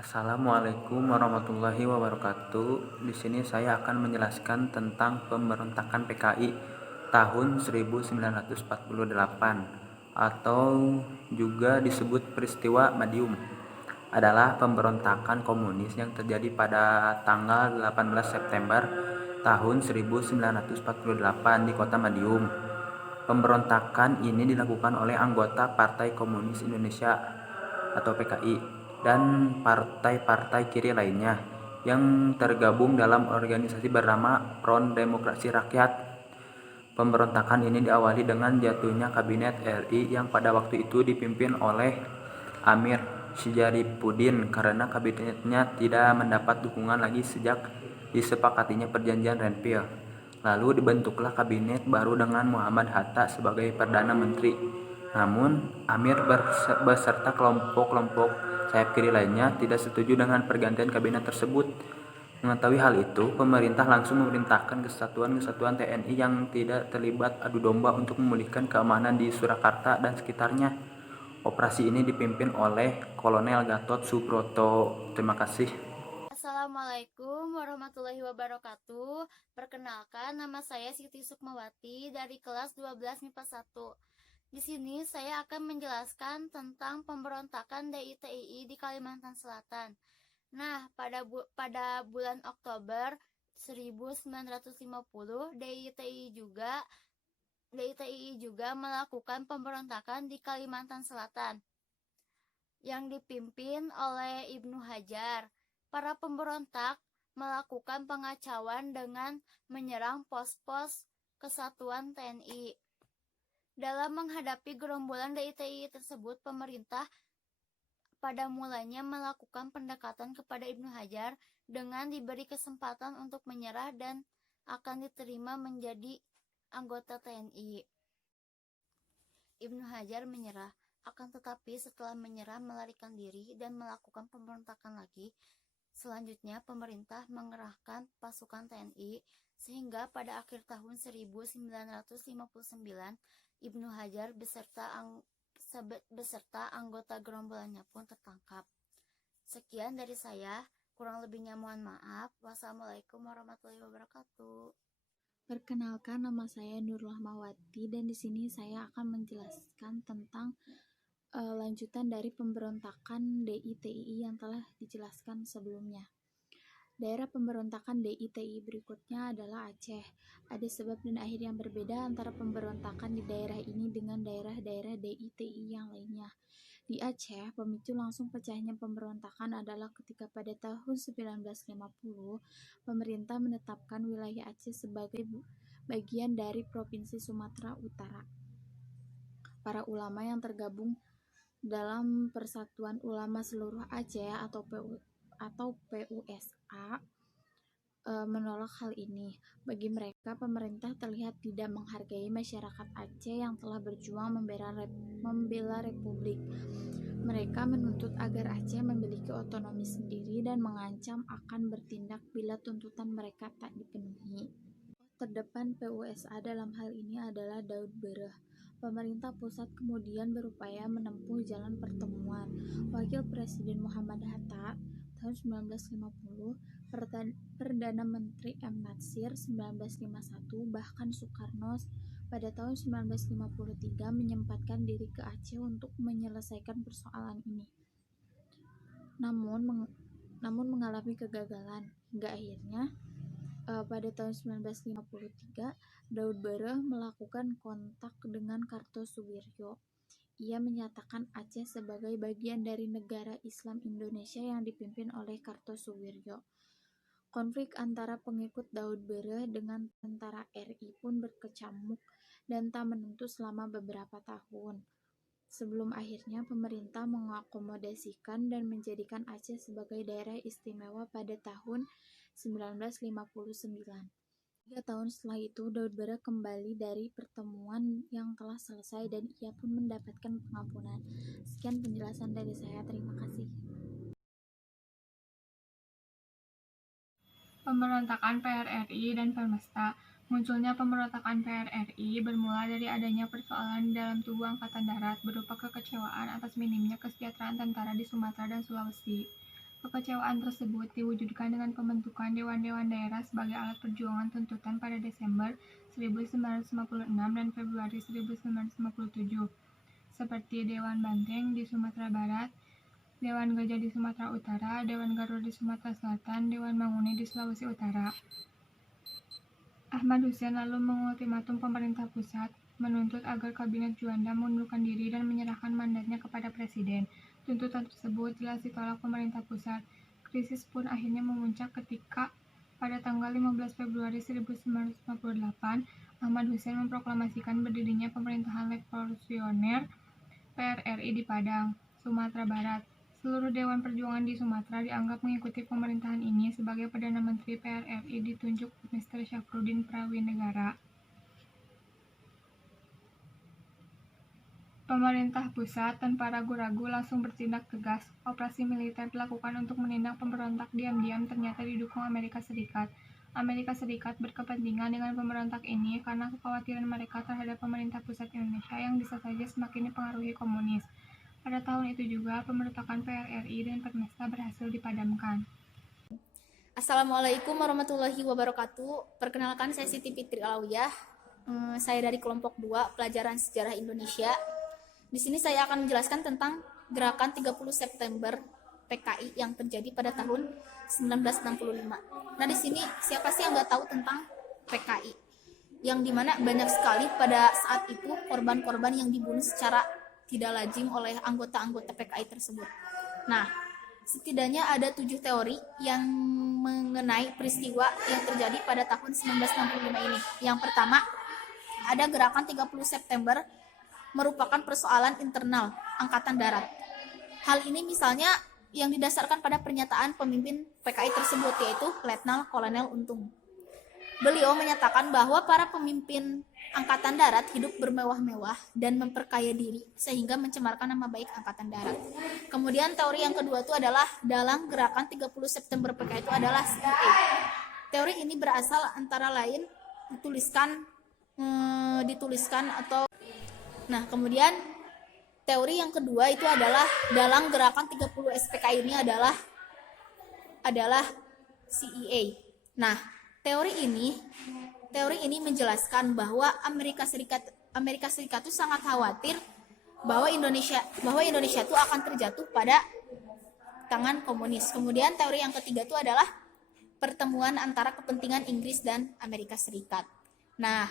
Assalamualaikum warahmatullahi wabarakatuh. Di sini saya akan menjelaskan tentang pemberontakan PKI tahun 1948 atau juga disebut peristiwa Madiun. Adalah pemberontakan komunis yang terjadi pada tanggal 18 September tahun 1948 di kota Madiun. Pemberontakan ini dilakukan oleh anggota Partai Komunis Indonesia atau PKI dan partai-partai kiri lainnya yang tergabung dalam organisasi bernama Front Demokrasi Rakyat. Pemberontakan ini diawali dengan jatuhnya kabinet RI yang pada waktu itu dipimpin oleh Amir Syarifudin karena kabinetnya tidak mendapat dukungan lagi sejak disepakatinya perjanjian Renville. Lalu dibentuklah kabinet baru dengan Muhammad Hatta sebagai Perdana Menteri. Namun, Amir beserta kelompok-kelompok sayap kiri lainnya tidak setuju dengan pergantian kabinet tersebut. Mengetahui hal itu, pemerintah langsung memerintahkan kesatuan-kesatuan TNI yang tidak terlibat adu domba untuk memulihkan keamanan di Surakarta dan sekitarnya. Operasi ini dipimpin oleh Kolonel Gatot Subroto. Terima kasih. Assalamualaikum warahmatullahi wabarakatuh. Perkenalkan, nama saya Siti Sukmawati dari kelas 12 MIPA 1. Di sini saya akan menjelaskan tentang pemberontakan DITII di Kalimantan Selatan. Nah, pada bulan Oktober 1950, DITII juga melakukan pemberontakan di Kalimantan Selatan yang dipimpin oleh Ibnu Hajar. Para pemberontak melakukan pengacauan dengan menyerang pos-pos kesatuan TNI. Dalam menghadapi gerombolan DITII tersebut, pemerintah pada mulanya melakukan pendekatan kepada Ibnu Hajar dengan diberi kesempatan untuk menyerah dan akan diterima menjadi anggota TNI. Ibnu Hajar menyerah, akan tetapi setelah menyerah melarikan diri dan melakukan pemberontakan lagi. Selanjutnya pemerintah mengerahkan pasukan TNI sehingga pada akhir tahun 1959 Ibnu Hajar beserta anggota gerombolannya pun tertangkap. Sekian dari saya, kurang lebihnya mohon maaf. Wassalamualaikum warahmatullahi wabarakatuh. Perkenalkan, nama saya Nurul Rahmawati dan di sini saya akan menjelaskan tentang lanjutan dari pemberontakan DITII yang telah dijelaskan sebelumnya. Daerah pemberontakan DITII berikutnya adalah Aceh. Ada sebab dan akhir yang berbeda antara pemberontakan di daerah ini dengan daerah-daerah DITII yang lainnya. Di Aceh, pemicu langsung pecahnya pemberontakan adalah ketika pada tahun 1950, pemerintah menetapkan wilayah Aceh sebagai bagian dari Provinsi Sumatera Utara. Para ulama yang tergabung dalam Persatuan Ulama Seluruh Aceh atau PUSA menolak hal ini. Bagi mereka, pemerintah terlihat tidak menghargai masyarakat Aceh yang telah berjuang membela republik. Mereka menuntut agar Aceh memiliki otonomi sendiri dan mengancam akan bertindak bila tuntutan mereka tak dipenuhi. Terdepan PUSA dalam hal ini adalah Daud Bereh. Pemerintah pusat kemudian berupaya menempuh jalan pertemuan. Wakil Presiden Muhammad Hatta tahun 1950, Perdana Menteri M. Natsir 1951, bahkan Soekarno pada tahun 1953 menyempatkan diri ke Aceh untuk menyelesaikan persoalan ini. Namun mengalami kegagalan. Hingga akhirnya pada tahun 1953, Daud Bereh melakukan kontak dengan Kartosuwiryo. Ia menyatakan Aceh sebagai bagian dari negara Islam Indonesia yang dipimpin oleh Kartosuwiryo. Konflik antara pengikut Daud Bereh dengan tentara RI pun berkecamuk dan tak menentu selama beberapa tahun. Sebelum akhirnya pemerintah mengakomodasikan dan menjadikan Aceh sebagai daerah istimewa pada tahun 1959. 3 tahun setelah itu, Daud Bereh kembali dari pertemuan yang telah selesai dan ia pun mendapatkan pengampunan. Sekian penjelasan dari saya, terima kasih. Pemberontakan PRRI dan Permesta. Munculnya pemberontakan PRRI bermula dari adanya persoalan dalam tubuh Angkatan Darat berupa kekecewaan atas minimnya kesejahteraan tentara di Sumatera dan Sulawesi. Kekecewaan tersebut diwujudkan dengan pembentukan Dewan-Dewan Daerah sebagai alat perjuangan tuntutan pada Desember 1956 dan Februari 1957, seperti Dewan Banteng di Sumatera Barat, Dewan Gajah di Sumatera Utara, Dewan Garuda di Sumatera Selatan, Dewan Mangune di Sulawesi Utara. Ahmad Hussein lalu mengultimatum pemerintah pusat, menuntut agar Kabinet Juanda mengundurkan diri dan menyerahkan mandatnya kepada Presiden. Tuntutan tersebut jelas ditolak pemerintah pusat. Krisis pun akhirnya memuncak ketika pada tanggal 15 Februari 1958, Ahmad Hussein memproklamasikan berdirinya pemerintahan revolusioner PRRI di Padang, Sumatera Barat. Seluruh Dewan Perjuangan di Sumatera dianggap mengikuti pemerintahan ini. Sebagai Perdana Menteri PRRI ditunjuk Mr. Syafruddin Prawinegara. Pemerintah pusat tanpa ragu-ragu langsung bertindak tegas. Operasi militer dilakukan untuk menindak pemberontak diam-diam ternyata didukung Amerika Serikat. Amerika Serikat berkepentingan dengan pemberontak ini karena kekhawatiran mereka terhadap pemerintah pusat Indonesia yang bisa saja semakin dipengaruhi komunis. Pada tahun itu juga, pemberontakan PRRI dan Permesta berhasil dipadamkan. Assalamualaikum warahmatullahi wabarakatuh. Perkenalkan, saya Siti Fitri Alawiyah. Saya dari kelompok 2, Pelajaran Sejarah Indonesia. Di sini saya akan menjelaskan tentang gerakan 30 September PKI yang terjadi pada tahun 1965. Nah, di sini siapa sih yang nggak tahu tentang PKI? Yang dimana banyak sekali pada saat itu korban-korban yang dibunuh secara tidak lazim oleh anggota-anggota PKI tersebut. Nah, setidaknya ada 7 teori yang mengenai peristiwa yang terjadi pada tahun 1965 ini. Yang pertama, ada gerakan 30 September merupakan persoalan internal Angkatan Darat. Hal ini misalnya yang didasarkan pada pernyataan pemimpin PKI tersebut, yaitu Letnan Kolonel Untung. Beliau menyatakan bahwa para pemimpin Angkatan Darat hidup bermewah-mewah dan memperkaya diri sehingga mencemarkan nama baik Angkatan Darat. Kemudian teori yang kedua itu adalah dalam gerakan 30 September PKI itu adalah CIA. Teori ini berasal antara lain dituliskan atau kemudian teori yang kedua itu adalah dalam gerakan 30 SPKI ini adalah CIA. Nah, teori ini menjelaskan bahwa Amerika Serikat itu sangat khawatir bahwa Indonesia itu akan terjatuh pada tangan komunis. Kemudian teori yang ketiga itu adalah pertemuan antara kepentingan Inggris dan Amerika Serikat. Nah,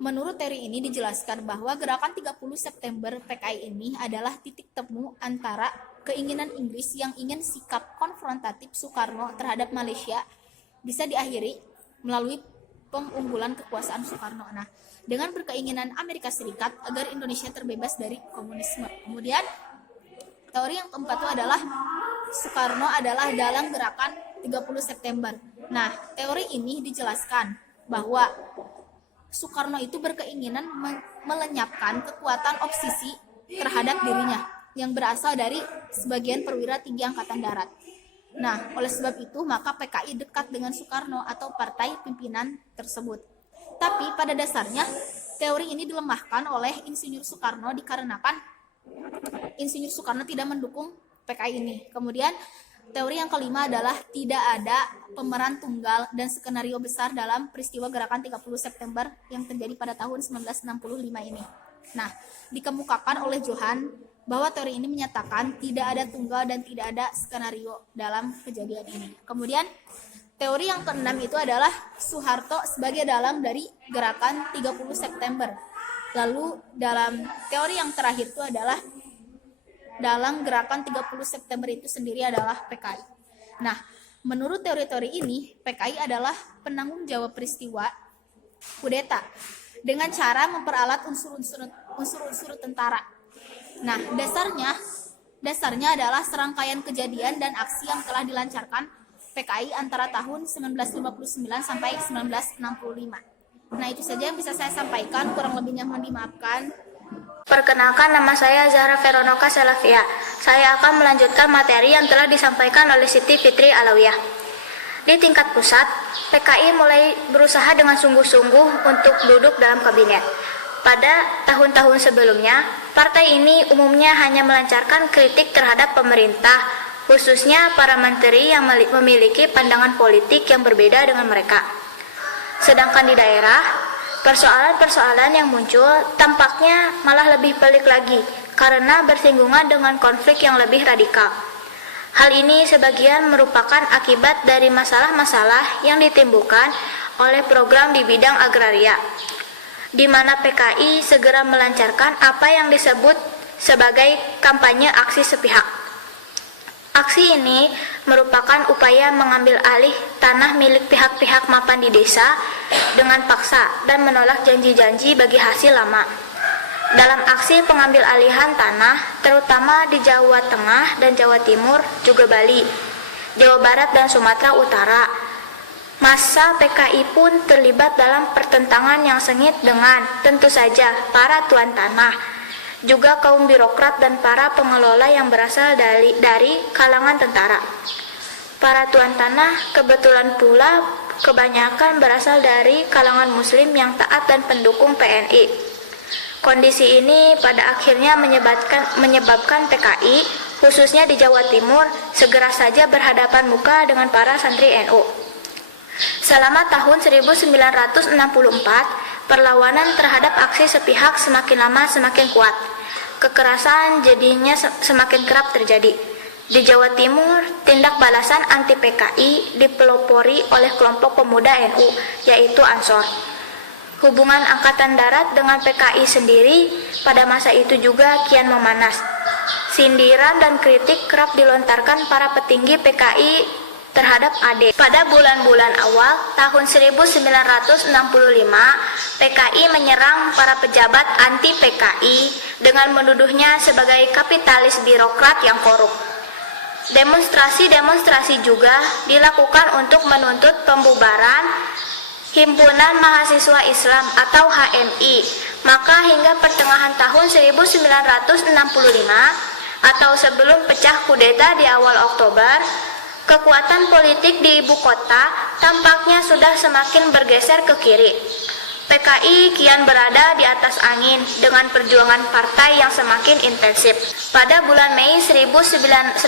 menurut teori ini dijelaskan bahwa gerakan 30 September PKI ini adalah titik temu antara keinginan Inggris yang ingin sikap konfrontatif Soekarno terhadap Malaysia bisa diakhiri melalui pengunggulan kekuasaan Soekarno. Nah, dengan berkeinginan Amerika Serikat agar Indonesia terbebas dari komunisme. Kemudian teori yang keempat itu adalah Soekarno adalah dalam gerakan 30 September. Nah, teori ini dijelaskan bahwa Soekarno itu berkeinginan melenyapkan kekuatan obsesi terhadap dirinya yang berasal dari sebagian perwira tinggi Angkatan Darat. Nah, oleh sebab itu maka PKI dekat dengan Soekarno atau partai pimpinan tersebut. Tapi pada dasarnya teori ini dilemahkan oleh Insinyur Soekarno dikarenakan Insinyur Soekarno tidak mendukung PKI ini. Kemudian teori yang kelima adalah tidak ada pemeran tunggal dan skenario besar dalam peristiwa gerakan 30 September yang terjadi pada tahun 1965 ini. Nah, dikemukakan oleh Johan bahwa teori ini menyatakan tidak ada tunggal dan tidak ada skenario dalam kejadian ini. Kemudian teori yang keenam itu adalah Soeharto sebagai dalang dari gerakan 30 September. Lalu dalam teori yang terakhir itu adalah dalam gerakan 30 September itu sendiri adalah PKI. Nah, menurut teori-teori ini, PKI adalah penanggung jawab peristiwa kudeta dengan cara memperalat unsur-unsur tentara. Nah, dasarnya adalah serangkaian kejadian dan aksi yang telah dilancarkan PKI antara tahun 1959 sampai 1965. Nah, itu saja yang bisa saya sampaikan, kurang lebihnya mohon dimaafkan. Perkenalkan, nama saya Zahra Veronoka Salafia. Saya akan melanjutkan materi yang telah disampaikan oleh Siti Fitri Alawiyah. Di tingkat pusat, PKI mulai berusaha dengan sungguh-sungguh untuk duduk dalam kabinet. Pada tahun-tahun sebelumnya, partai ini umumnya hanya melancarkan kritik terhadap pemerintah, khususnya para menteri yang memiliki pandangan politik yang berbeda dengan mereka. Sedangkan di daerah, persoalan-persoalan yang muncul tampaknya malah lebih pelik lagi karena bersinggungan dengan konflik yang lebih radikal. Hal ini sebagian merupakan akibat dari masalah-masalah yang ditimbulkan oleh program di bidang agraria, di mana PKI segera melancarkan apa yang disebut sebagai kampanye aksi sepihak. Aksi ini merupakan upaya mengambil alih tanah milik pihak-pihak mapan di desa dengan paksa dan menolak janji-janji bagi hasil lama. Dalam aksi pengambil alihan tanah, terutama di Jawa Tengah dan Jawa Timur, juga Bali, Jawa Barat dan Sumatera Utara, massa PKI pun terlibat dalam pertentangan yang sengit dengan tentu saja para tuan tanah, juga kaum birokrat dan para pengelola yang berasal dari kalangan tentara. Para tuan tanah kebetulan pula kebanyakan berasal dari kalangan muslim yang taat dan pendukung PNI. Kondisi ini pada akhirnya menyebabkan PKI, khususnya di Jawa Timur, segera saja berhadapan muka dengan para santri NU. Selama tahun 1964, perlawanan terhadap aksi sepihak semakin lama semakin kuat. Kekerasan jadinya semakin kerap terjadi. Di Jawa Timur, tindak balasan anti PKI dipelopori oleh kelompok pemuda NU, yaitu Ansor. Hubungan Angkatan Darat dengan PKI sendiri pada masa itu juga kian memanas. Sindiran dan kritik kerap dilontarkan para petinggi PKI terhadap AD. Pada bulan-bulan awal tahun 1965, PKI menyerang para pejabat anti PKI dengan menuduhnya sebagai kapitalis birokrat yang korup. Demonstrasi-demonstrasi juga dilakukan untuk menuntut pembubaran Himpunan Mahasiswa Islam atau HMI. Maka hingga pertengahan tahun 1965 atau sebelum pecah kudeta di awal Oktober, kekuatan politik di ibu kota tampaknya sudah semakin bergeser ke kiri. PKI kian berada di atas angin dengan perjuangan partai yang semakin intensif. Pada bulan Mei 1965,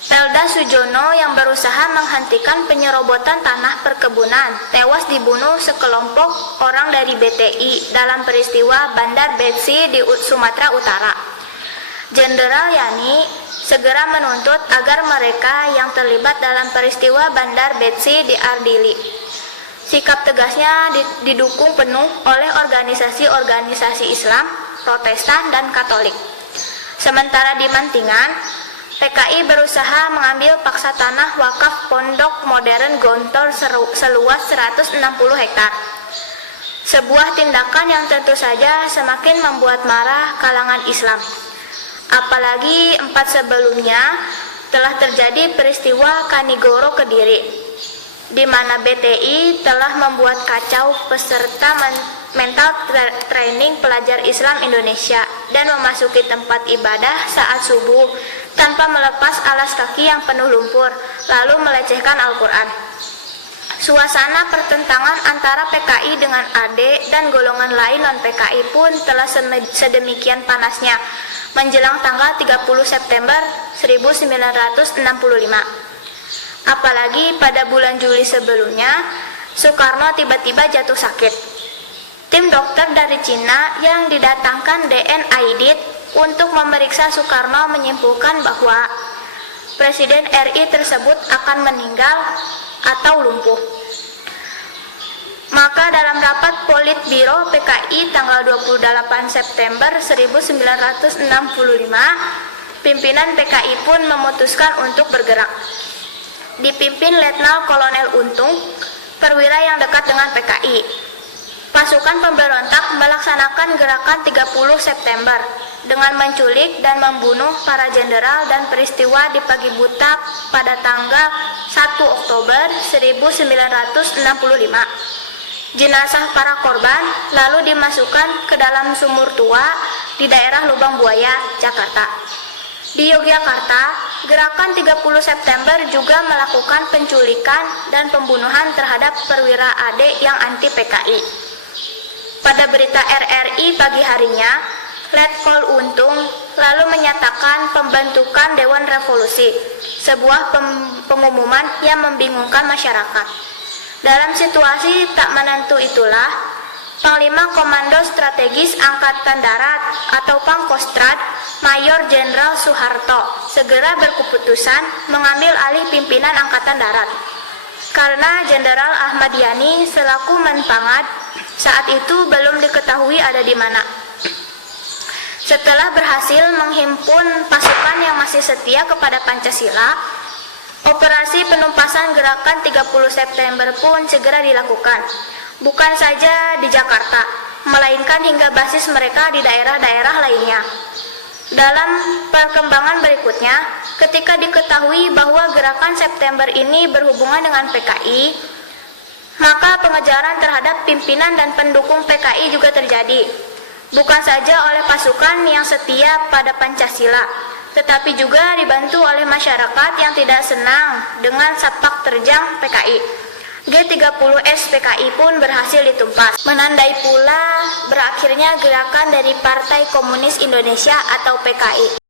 Pelda Sujono yang berusaha menghentikan penyerobotan tanah perkebunan tewas dibunuh sekelompok orang dari BTI dalam peristiwa Bandar Betsi di Sumatera Utara. Jenderal Yani segera menuntut agar mereka yang terlibat dalam peristiwa Bandar Betsi diadili. Sikap tegasnya didukung penuh oleh organisasi-organisasi Islam, Protestan, dan Katolik. Sementara di Mantingan, PKI berusaha mengambil paksa tanah wakaf Pondok Modern Gontor seluas 160 hektar. Sebuah tindakan yang tentu saja semakin membuat marah kalangan Islam. Apalagi 4 sebelumnya telah terjadi peristiwa Kanigoro Kediri, di mana BTI telah membuat kacau peserta mental training pelajar Islam Indonesia dan memasuki tempat ibadah saat subuh tanpa melepas alas kaki yang penuh lumpur, lalu melecehkan Al-Quran. Suasana pertentangan antara PKI dengan AD dan golongan lain non-PKI pun telah sedemikian panasnya menjelang tanggal 30 September 1965. Apalagi pada bulan Juli sebelumnya, Soekarno tiba-tiba jatuh sakit. Tim dokter dari Cina yang didatangkan DN Aidit untuk memeriksa Soekarno menyimpulkan bahwa Presiden RI tersebut akan meninggal atau lumpuh. Maka dalam rapat Politbiro PKI tanggal 28 September 1965, pimpinan PKI pun memutuskan untuk bergerak. Dipimpin Letnan Kolonel Untung, perwira yang dekat dengan PKI. Pasukan pemberontak melaksanakan gerakan 30 September dengan menculik dan membunuh para jenderal dan peristiwa di pagi buta pada tanggal 1 Oktober 1965. Jenazah para korban lalu dimasukkan ke dalam sumur tua di daerah Lubang Buaya, Jakarta. Di Yogyakarta, gerakan 30 September juga melakukan penculikan dan pembunuhan terhadap perwira AD yang anti PKI. Pada berita RRI pagi harinya, Letkol Untung lalu menyatakan pembentukan Dewan Revolusi, sebuah pengumuman yang membingungkan masyarakat. Dalam situasi tak menentu itulah, Panglima Komando Strategis Angkatan Darat atau Pangkostrad, Mayor Jenderal Soeharto, segera berkeputusan mengambil alih pimpinan Angkatan Darat. Karena Jenderal Ahmad Yani selaku Menpangad saat itu belum diketahui ada di mana. Setelah berhasil menghimpun pasukan yang masih setia kepada Pancasila, operasi penumpasan gerakan 30 September pun segera dilakukan. Bukan saja di Jakarta, melainkan hingga basis mereka di daerah-daerah lainnya. Dalam perkembangan berikutnya, ketika diketahui bahwa gerakan September ini berhubungan dengan PKI, maka pengejaran terhadap pimpinan dan pendukung PKI juga terjadi. Bukan saja oleh pasukan yang setia pada Pancasila, tetapi juga dibantu oleh masyarakat yang tidak senang dengan sepak terjang PKI. G30S PKI pun berhasil ditumpas. Menandai pula berakhirnya gerakan dari Partai Komunis Indonesia atau PKI.